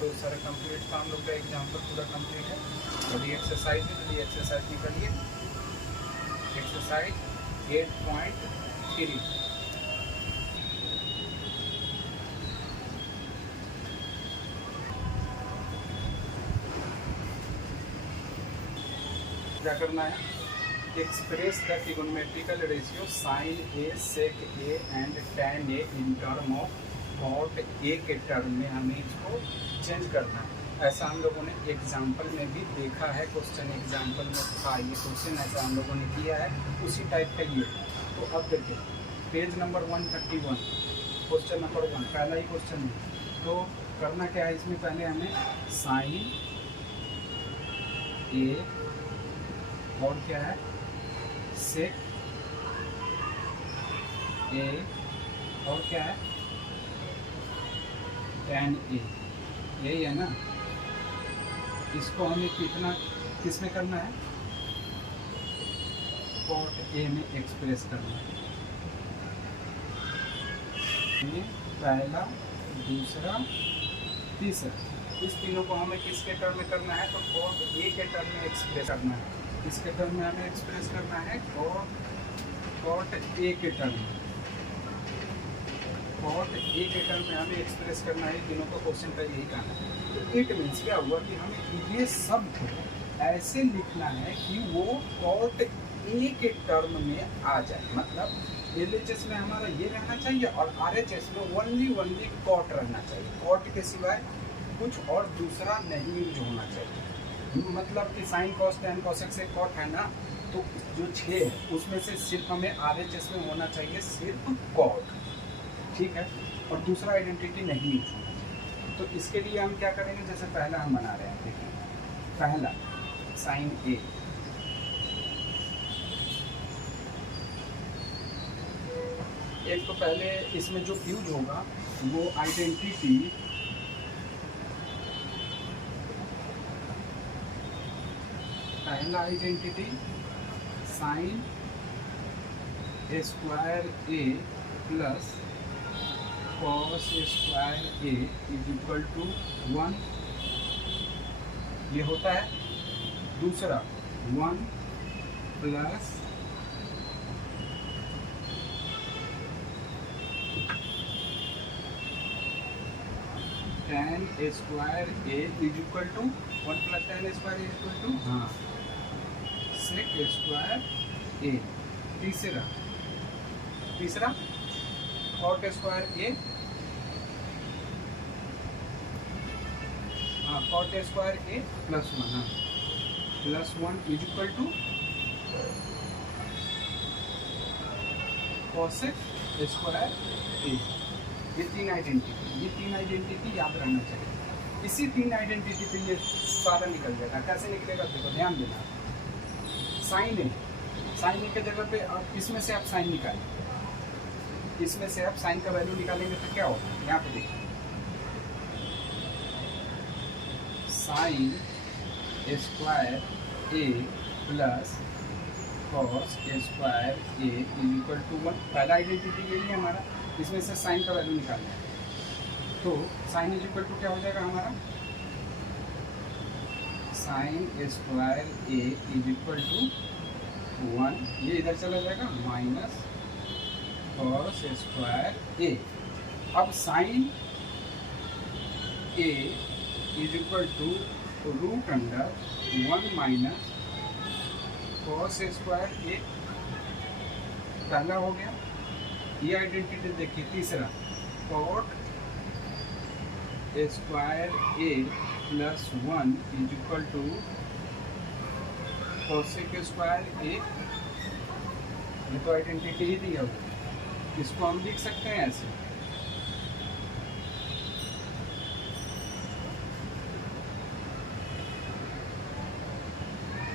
तो sir complete था हम लोग का एग्जाम्पल पूरा कंप्लीट है। अभी एक्सरसाइज है, चलिए एक्सरसाइज निकालिए। एक्सरसाइज 8.3 क्या करना है? Express the trigonometrical ratio sine A sec A and tan A in term of cot A के टर्म में हमें इसको चेंज करना है। ऐसा हम लोगों ने एग्जाम्पल में भी देखा है, क्वेश्चन एग्जाम्पल में था ये क्वेश्चन, ऐसा हम लोगों ने किया है उसी टाइप का ये। तो अब देखिए पेज नंबर 131 क्वेश्चन नंबर 1 पहला ही क्वेश्चन है। तो करना क्या है इसमें, पहले हमें साइन ए और क्या है सेक ए और क्या है टैन ए, यही है ना। इसको हमें कितना किस में करना है? कॉट ए में एक्सप्रेस करना है। ये पहला दूसरा तीसरा, इस तीनों को हमें किसके टर्म में करना है? तो कॉट ए के टर्म में एक्सप्रेस करना है। किसके टर्म में हमें एक्सप्रेस करना है? कॉट ए के टर्म में। कॉट ए के टर्म में हमें एक्सप्रेस करना है। तीनों को क्वेश्चन का यही कहना है। तो इट मीन्स क्या हुआ कि हमें ये सब ऐसे लिखना है कि वो कॉट ए के टर्म में आ जाए। मतलब एलएचएस में हमारा ये रहना चाहिए और आरएचएस में ओनली कॉट रहना चाहिए। कॉट के सिवाय कुछ और दूसरा नहीं यूज होना चाहिए। मतलब कि साइन कॉस टैन कॉसेक से कॉट है ना, तो जो 6 है उसमें से सिर्फ हमें आरएचएस में होना चाहिए सिर्फ कॉट, ठीक है, और दूसरा आइडेंटिटी नहीं यूज होना चाहिए। तो इसके लिए हम क्या करेंगे? जैसे पहला हम बना रहे हैं, देखिए पहला साइन ए, एक तो पहले इसमें जो यूज होगा वो आइडेंटिटी पहला identity sine square A plus cos square A is equal to 1, ये होता है। दूसरा 1 plus tan square A is equal to 1 plus tan square is equal to sec square A. तीसरा cot square A, cot square A plus 1, plus 1 is equal to cosec square A. ये तीन identity याद रहना चाहिए। इसी 3 identity पे ये सारा निकल जाएगा। कैसे निकलेगा देखो, ध्यान देना। साइन ए के जगह पे आप इसमें से आप साइन निकालेंगे, इसमें से आप साइन का वैल्यू निकालेंगे तो क्या होगा? यहाँ पे देखिए sine square A plus cos square A is equal to 1। पहला आइडेंटिटी यही है हमारा, इसमें से साइन का वैल्यू निकालना है। तो साइन इज इक्वल टू क्या हो जाएगा हमारा? Sine square A is equal to 1, ये इधर चला जाएगा, माइनस कॉस स्क्वायर ए। अब sine A is equal to root under 1 minus cos square A, पहला हो गया। ये आइडेंटिटी देखिए। तीसरा cot square A plus 1 is equal to cosec square A, ये तो आइडेंटिटी ही दिया हुआ। इसको हम लिख सकते हैं ऐसे,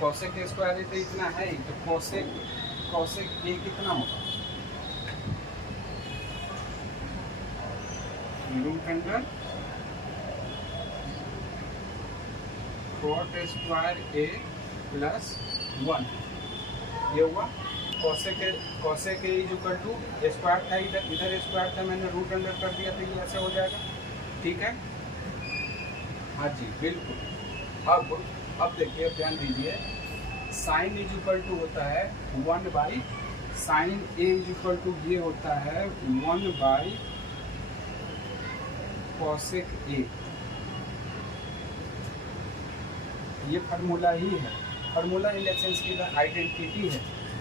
कॉसेक स्क्वायर ए तो इतना है ही, तो कॉसेक ए कितना होगा? Root under cot square A plus 1, ये हुआ। Cosec A is equal to square था, इधर स्क्वायर था, मैंने रूट अंडर कर दिया तो ये ऐसे हो जाएगा, ठीक है। हाँ जी बिल्कुल। अब देखिए, अब ध्यान दीजिए, साइन इज इक्वल टू होता है 1 by sine A is equal to ये होता है 1 बाई कॉसेक ए। ये फार्मूला ही है, फार्मूला इन द सेंस की आइडेंटिटी है।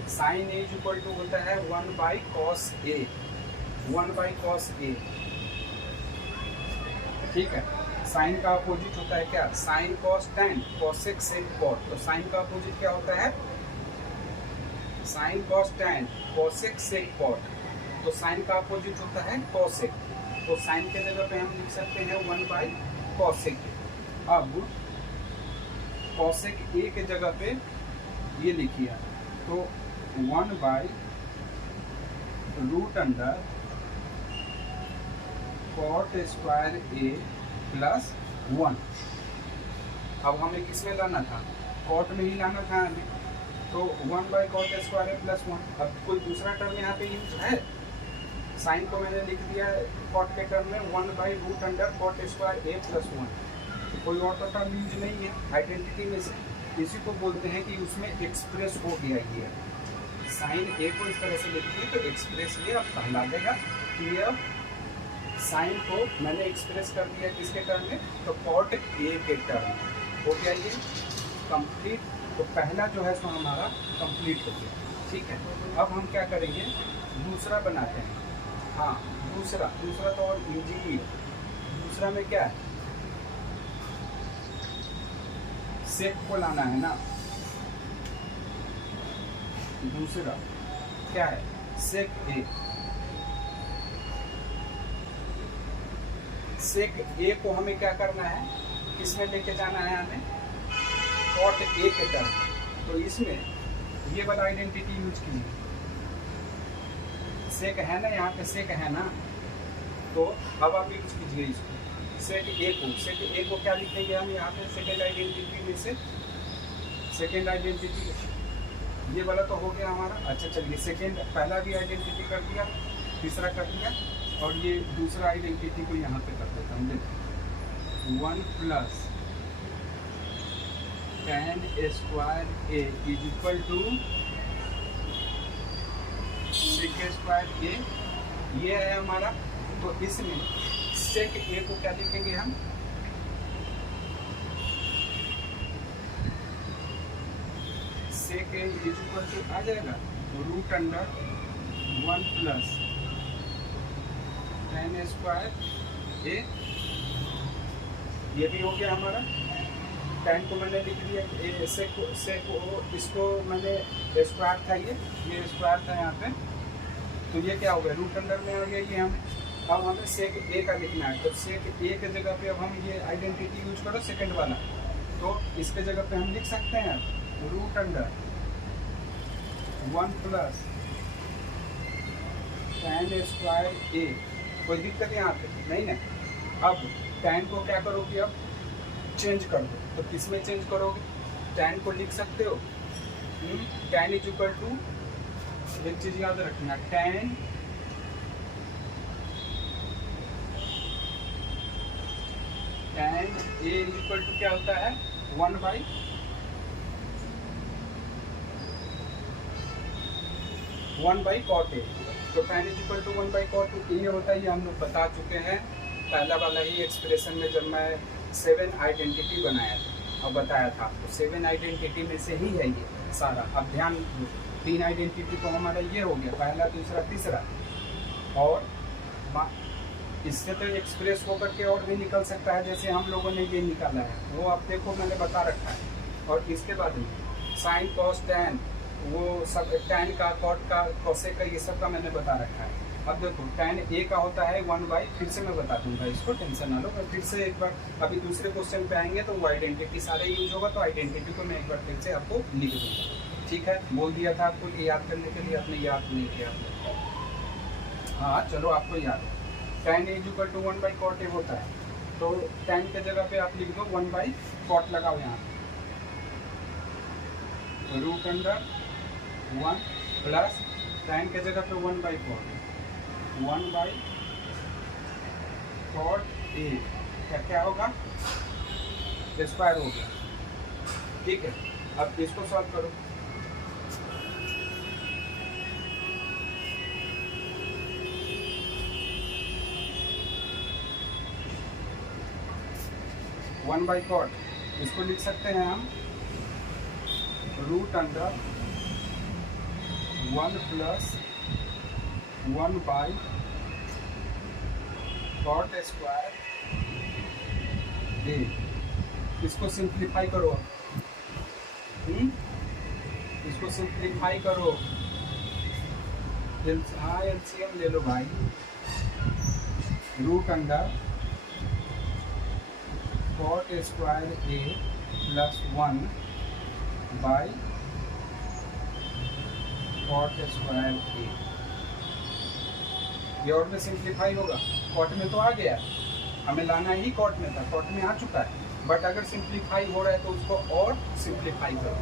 Sine A is equal to होता है 1 by cos A, 1 by cos A, ठीक है। साइन का अपोजिट होता है क्या, sine cos tan, cosec sec cot. तो साइन का अपोजिट क्या होता है, sine cos tan, cosec sec cot. तो साइन का अपोजिट होता है कॉसेक। तो साइन के जगह पे हम लिख सकते हैं 1 बाई कॉसेक। अब कॉसेक ए के जगह पे ये लिखिए, तो 1 by root under cot square A plus 1। अब हमें किसमें लाना था, कॉट में ही लाना था हमें। तो 1 by cot square A plus 1। अब कोई दूसरा टर्म यहाँ पे यूज है, साइन को मैंने लिख दिया कॉट के टर्म में 1 by root under cot square A plus 1। तो कोई और तो टर्म यूज नहीं है आइडेंटिटी में से। इसी को बोलते हैं कि उसमें एक्सप्रेस हो गया ये। साइन ए को इस तरह से लिखिए तो एक्सप्रेस ये अब कहला देगा कि अब साइन को मैंने एक्सप्रेस कर दिया किसके टर्म में, तो कॉट ए के टर्म में। हो गया ये कंप्लीट। तो पहला जो है सो हमारा कंप्लीट हो गया, ठीक है। अब हम क्या करेंगे, दूसरा बनाते हैं। हाँ दूसरा तो और इजी ही है। दूसरा में क्या है, सेक को लाना है ना। दूसरा क्या है, सेक ए। सेक ए को हमें क्या करना है, किसमें लेके जाना है हमें, कॉट ए के टर्म। तो इसमें ये वाला आइडेंटिटी यूज कीजिए। सेक है ना, यहाँ पे सेक है ना, तो अब आप यूज कीजिए इसको, सेक ए को। सेक ए को क्या लिखेंगे हम यहाँ पे, सेकेंड आइडेंटिटी में से, सेकेंड आइडेंटिटी ये वाला तो हो गया हमारा। अच्छा चलिए, सेकेंड पहला भी आइडेंटिटी कर दिया, तीसरा कर दिया, और ये दूसरा आइडेंटिटी को यहाँ पे कर देता हूँ। देखो 1 plus tan square A is equal to sec square A, ये है हमारा। तो इसमें सेक ए को क्या लिखेंगे हम, sec A is equal to आ जाएगा root under 1 plus tan square A. ये भी हो गया हमारा। टैन को मैंने लिख दिया, इसको मैंने स्क्वायर था, ये स्क्वायर था यहाँ पे। तो ये क्या हो गया, रूट अंडर में आ गया ये हम। अब हमें सेक ए का लिखना है, तो सेक ए के जगह पे अब हम ये आइडेंटिटी यूज करो सेकंड वाला। तो इसके जगह पे हम लिख सकते हैं root under 1 plus tan square A. कोई दिक्कत यहाँ पे नहीं ना। अब टैन को क्या करोगे, अब चेंज कर दो। तो किस में चेंज करोगे, टैन को लिख सकते हो टैन इज इक्वल टू, एक चीज याद रखना, tan A is equal to क्या होता है 1 बाई कॉट ए। तो tan is equal to 1 by cot A होता है, ये हम लोग बता चुके हैं पहला वाला ही एक्सप्रेशन में, जब मैं 7 आइडेंटिटी बनाया था और बताया था आपको। 7 आइडेंटिटी में से ही है ये सारा। अब ध्यान, 3 आइडेंटिटी तो हमारा ये हो गया, पहला दूसरा तीसरा, और इससे तो एक्सप्रेस होकर के और भी निकल सकता है, जैसे हम लोगों ने ये निकाला है वो आप देखो मैंने बता रखा है। और इसके बाद में साइन कॉस टैन, वो सब टैन का, कॉट का, कॉसेक का, ये सब का मैंने बता रखा है। अब देखो टैन ए का होता है 1 बाई, फिर से मैं बता दूंगा इसको, टेंशन ना लो। मैं फिर से एक बार, अभी दूसरे क्वेश्चन पे आएंगे तो वो आइडेंटिटी सारे यूज होगा, तो आइडेंटिटी को मैं एक बार फिर से आपको लिख दूंगा, ठीक है। बोल दिया था आपको ये याद करने के लिए, आपने याद नहीं किया। हाँ चलो आपको याद है, tan A equal to 1 by cot A होता है। तो टैन के जगह पे आप लिख दो 1 बाई कॉट लगाओ यहाँ, रूट अंडर 1 प्लस टैन के जगह पे 1 by cot, 1 by cot A. क्या क्या होगा, स्क्वायर हो गया, ठीक है। अब इसको सॉल्व करो। वन बाई कॉट, इसको लिख सकते हैं हम root under 1 plus 1 by cot square A. इसको सिंप्लीफाई करो, इसको सिंप्लीफाई करो। हाँ एलसीएम ले लो भाई। Root under cot square A plus 1 by cot square A. ये और में सिंप्लीफाई होगा, कॉट में तो आ गया, हमें लाना ही कॉट में था, कॉट में आ चुका है, बट अगर सिंप्लीफाई हो रहा है तो उसको और सिंप्लीफाई करो।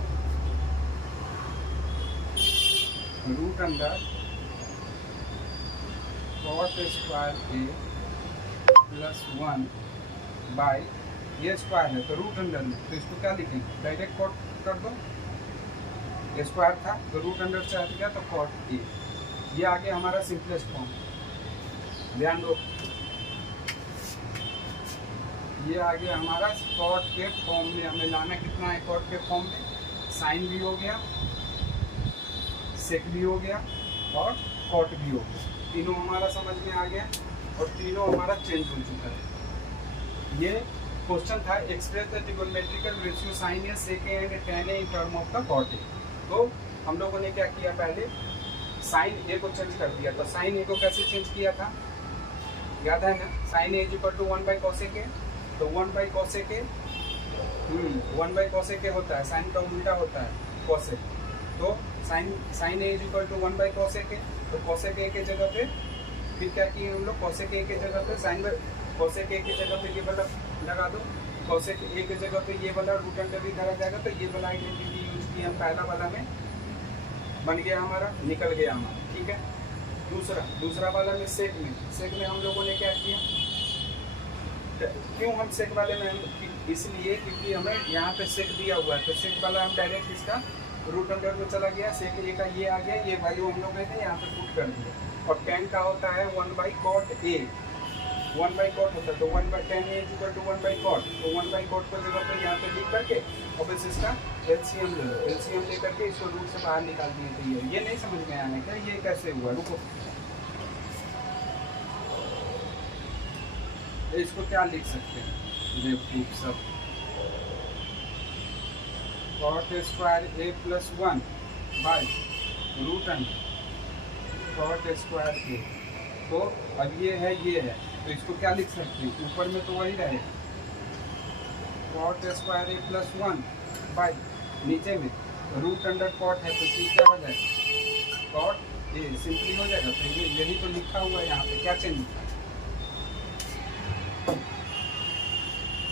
Root under cot square A plus 1 by, ये स्क्वायर है तो रूट अंडर में, तो इसको क्या लिखेंगे, डायरेक्ट कॉट कर दो। ये स्क्वायर था तो रूट अंडर से हट गया तो कॉट ए। ये आ गया हमारा सिंपलेस्ट फॉर्म, ध्यान दो। ये आ गया हमारा कॉट के फॉर्म में। हमें लाना कितना है कॉट के फॉर्म में, साइन भी हो गया, सेक भी हो गया और कॉट भी हो गया। तीनों हमारा समझ में आ गया और तीनों हमारा चेंज हो चुका है। ये क्वेश्चन था express the trigonometrical ratio sine A sec A and tan A in term of the cot A. तो हम लोगों ने क्या किया, पहले साइन ए को चेंज कर दिया। तो साइन ए को कैसे चेंज किया था, याद है ना, sine A is equal to 1 by cosec A. तो 1 by cosec A 1 by cosec A होता है, साइन का उल्टा होता है कॉसेक। तो sine A is equal to 1 by cosec A. तो कॉसेक ए के जगह पे फिर क्या किए हम लोग, कॉसेक ए के जगह पे साइन कॉसेक ए के जगह पे ये वाला लगा दो, कॉसेक ए के जगह पे ये वाला रूट अंडर भी धरा जाएगा। तो ये वाला आइडेंटिटी यूज किया हम, पहला वाला में बन गया हमारा, निकल गया हमारा, ठीक है। दूसरा वाला में सेक में हम लोगों ने क्या किया, क्यों हम सेक वाले में, इसलिए क्योंकि हमें यहाँ पे सेक दिया हुआ है। तो सेक वाला हम डायरेक्ट इसका रूट अंडर में चला गया, सेक ए का ये आ गया, ये वैल्यू हम लोग ने यहाँ पे पुट कर दिया। और tan का होता है 1 by cot A, 1 by cot होता है। तो 1 by tan A is equal to 1 by cot. तो 1 बाई कॉट को जगह पे यहाँ पे लिख करके और बस इसका एलसीएम ले लो। एलसीएम ले करके इसको रूट से बाहर निकाल दिए। तो ये नहीं समझ में आने का, ये कैसे हुआ, रुको। इसको क्या लिख सकते हैं, बेवकूफ सब, cot square A plus 1 by root under cot square A. तो अब ये है, तो इसको क्या लिख सकते हैं, ऊपर में तो वही रहे cot square A plus 1 by, नीचे में रूट अंडर कॉट है तो ये क्या हो जाएगा, कॉट ए, सिंपली हो जाएगा। तो ये यही तो लिखा हुआ है यहाँ पे, क्या चेंज लिखा है,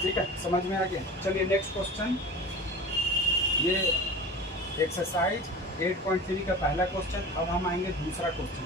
ठीक है, समझ में आ गया। चलिए नेक्स्ट क्वेश्चन, ये एक्सरसाइज 8.3 का पहला क्वेश्चन। अब हम आएंगे दूसरा क्वेश्चन।